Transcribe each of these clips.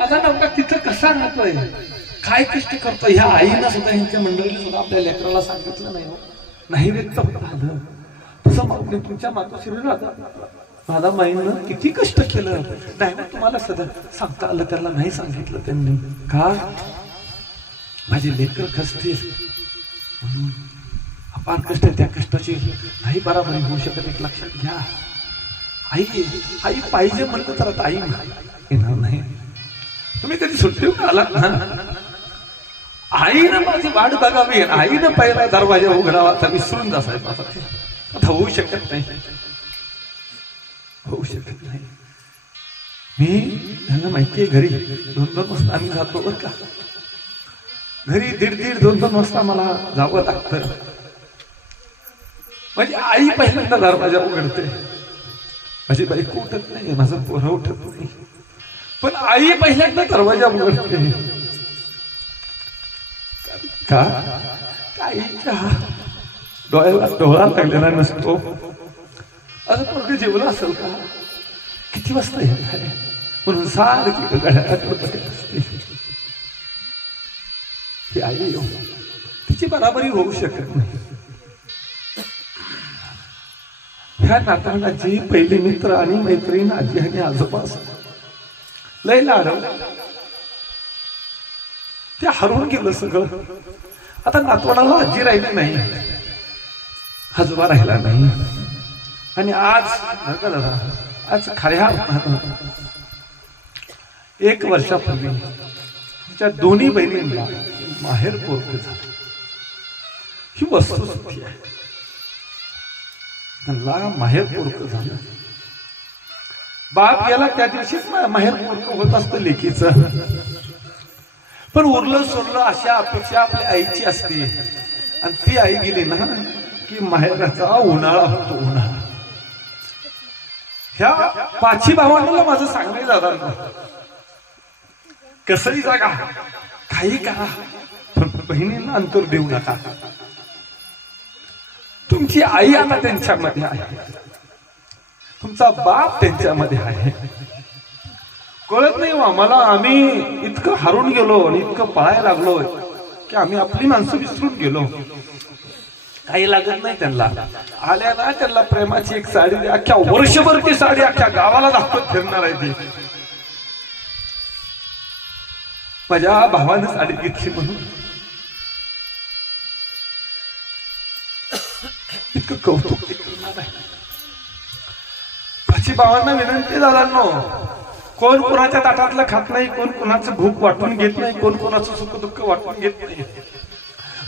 माझा नवका तिथं कसा राहतोय? काय कष्ट करतोय? ह्या आईनं सुद्धा ह्यांच्या मंडळीने सुद्धा आपल्या लेकराला सांगितलं नाही हो. नाही व्यक्त होत आलं तसं मग तुमच्या मातोश्री राजा माझा माईनं किती कष्ट केलं. नाही तुम्हाला सदा सांगता आलं त्याला नाही सांगितलं त्यांनी. का? माझे लेकर खसतील म्हणून अपार कष्ट आहे, त्या कष्टाची. नाही बराबरी होऊ शकत एक लक्षात घ्या. आई आई पाहिजे म्हणलं तर आता आई येणार नाही. तुम्ही कधी सुट्टी आलात ना आईनं माझी वाट बघावी आईनं पहिला दरवाजा उघडावा तर विसरून जा साहेब आता आता होऊ शकत नाही. होऊ शकत नाही. मी त्यांना माहितीये घरी दोन दोन वाजता आम्ही जातो बरं का. घरी दीड दीड दोन दोन वाजता मला जावं लागतं. माझी आई पहिल्यांदा दरवाजा उघडते. माझी बाई उठत नाही माझं पोरं उठत नाही. पण आई पहिल्यांदा दरवाजा उघडते. का? काही का? डोळ्याला डोळा लागलेला नसतो. असं पोरग जेवलं असेल का? किती वाजता येत आहे? म्हणून सारखी घड्याळाकडे असते. ती आई येऊ तिची बराबरी होऊ शकत नाही. ह्या नाताळाची पहिली मित्र आणि मैत्रीण आजी आणि आजोबा असत लय लाडव ते हरवून गेलं सगळं. आता नातवडाला आजी राहिली नाही. आजोबा राहिला नाही. आणि आज दादा, आज खऱ्या अर्थानं एक वर्षापूर्वी तिच्या दोन्ही बहिणींना माहेर पोरक झालं. ही वस्तुस्थिती आहे. त्यांना माहेर पोरक झालं. बाप गेला त्या दिवशीच माहेर होत असतं लेखीच पण उरलं सोडलं अशा अपेक्षा आपल्या आईची असते. आणि ती आई गेली ना की माहेराचा उन्हाळा होतो उन्हाळा. ह्या पाची भावांना माझं सांगणे जाणार कसही जागा काही करा पण बहिणींना अंतर देऊ नका. तुमची आई आता त्यांच्यामध्ये आहे. तुमचा बाप त्यांच्यामध्ये आहे. कळत नाही आम्हाला आम्ही इतकं हरून गेलो आणि इतकं पळायला लागलो की आम्ही आपली माणसं विसरून गेलो. काही लागत नाही त्यांना. आल्या ना त्यांना प्रेमाची एक साडी अख्ख्या वर्षभर ती साडी अख्ख्या गावाला दाखवत फिरणार आहे ती. माझ्या भावानं साडी घेतली म्हणून. इतकं कौतुक करणार आहे. माझी भावांना विनंती झाला नो कोण कोणाच्या ताटातलं खात नाही कोण कोणाचं भूक वाटून घेत नाही कोण कोणाचं सुख दुःख वाटून घेत नाही.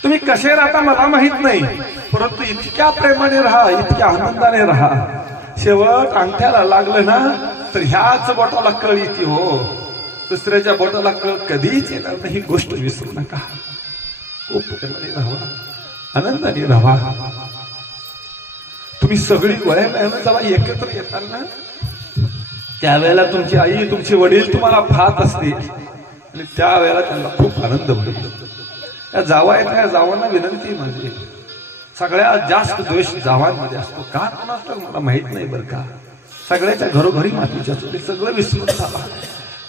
तुम्ही कसे राहता मला माहीत नाही परंतु इतक्या प्रेमाने राहा इतक्या आनंदाने राहा. शेवट अंगठ्याला लागलं ना तर ह्याच बोटाला कळ येते हो. दुसऱ्याच्या बोटाला कळ कधीच येणार नाही ही गोष्ट विसरू नका. खूप प्रेमाने राहा आनंदाने राहा. तुम्ही सगळी वयाला जरा एकत्र येताना. त्यावेळेला तुमची आई तुमचे वडील तुम्हाला पाहत असतील. आणि त्यावेळेला त्यांना खूप आनंद होईल. त्या जावा आहेत त्या जावांना विनंती म्हणजे माझी. सगळ्यात जास्त द्वेष जावांमध्ये असतो. का कोणास मला माहीत नाही बरं का? सगळ्याच्या घरोघरी मातीच्या चोरी सगळं विसरून झाला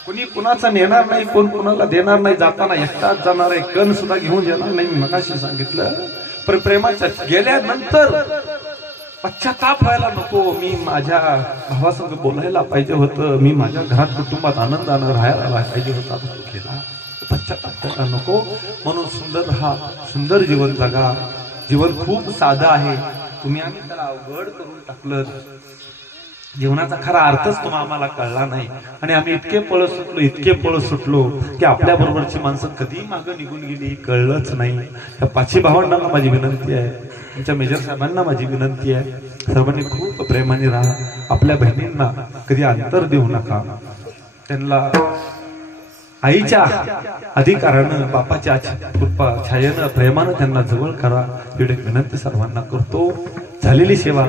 कोणी कुणाचा नेणार नाही कोण कुणाला देणार नाही जाताना एकटाच जाणार आहे. कण सुद्धा घेऊन येणार नाही मी मगाशी सांगितलं. पण प्रेमाच्या गेल्यानंतर पश्चाताप व्हायला नको? मी माझ्या भावासंग बोलायला पाहिजे होतं. मी माझ्या घरात कुटुंबात आनंदानं राहायला पाहिजे होता. तो केला. पश्चाताप करायला नको. म्हणून सुंदर हा सुंदर जीवन जगा. जीवन खूप साधं आहे. तुम्ही आम्ही त्याला अवघड करून टाकलं. जीवनाचा खरा अर्थच तुम्हाला आम्हाला कळला नाही. आणि आम्ही इतके पळ सुटलो इतके पळ सुटलो की आपल्या बरोबरची माणसं कधी मागं निघून गेली कळलंच नाही. या पाचवी भावांना माझी विनंती आहे. त्यांच्या मेजर साहेबांना माझी विनंती आहे सर्वांनी खूप प्रेमाने राहा. आपल्या बहिणींना कधी अंतर देऊ नका. त्यांना आईच्या अधिकारानं बापाच्या कृपा छायेनं प्रेमानं त्यांना जवळ करा. एवढी विनंती सर्वांना करतो. झालेली सेवा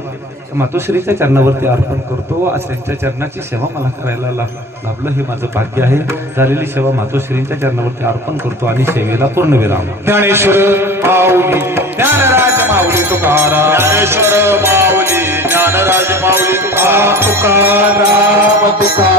मातोश्रीच्या चरणावरती अर्पण करतो. आज त्यांच्या चरणाची सेवा मला करायला लाभ- लाभलं हे माझं भाग्य आहे. झालेली सेवा मातोश्रींच्या चरणावरती अर्पण करतो आणि सेवेला पूर्ण विराम ज्ञानेश्वर माऊली तुकाराम. ज्ञानेश्वर माऊली ज्ञानराज माऊली तुकाराम. तुकाराम तुकाराम.